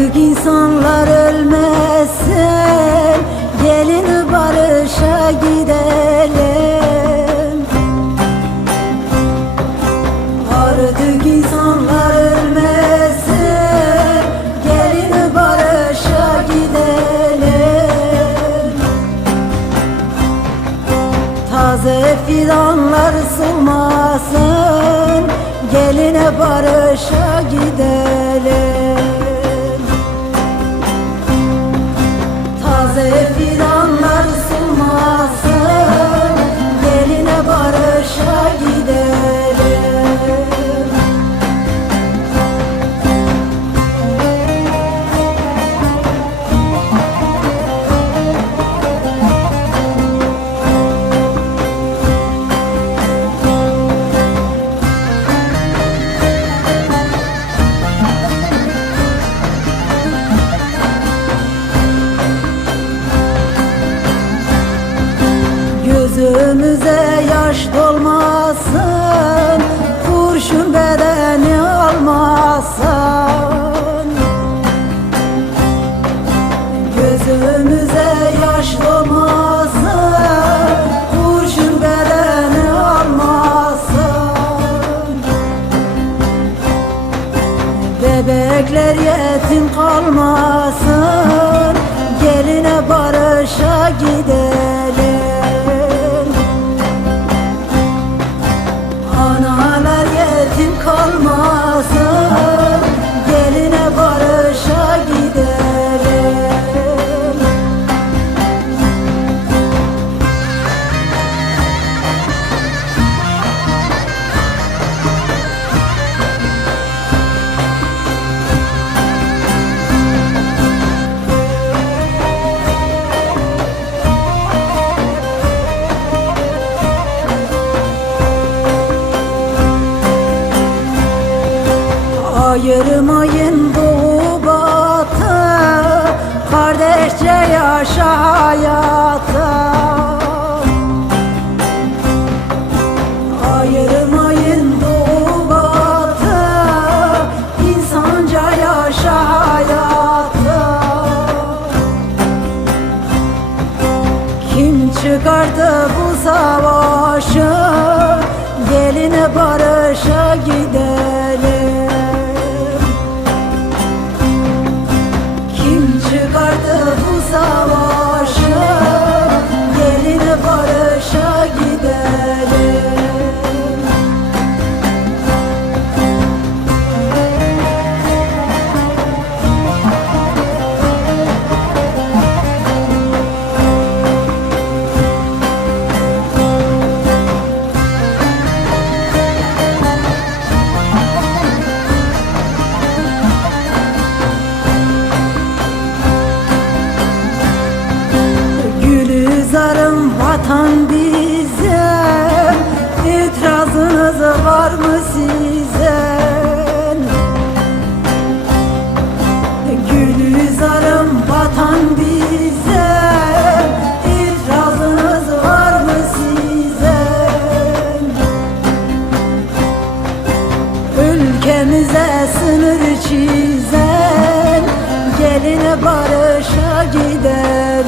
Artık insanlar ölmesin Gelin barışa gidelim. Artık insanlar ölmesin Gelin barışa gidelim. Taze fidanlar solmasın Geline barışa gidelim Gözümüze yaş dolmasın Kurşun bedeni almasın. Gözümüze yaş dolmasın Kurşun bedeni almasın. Bebekler yetim kalmasın Ayırmayın doğu batı. Kardeşçe yaşa Ülkemize sınır çizen Geline barışa gidelim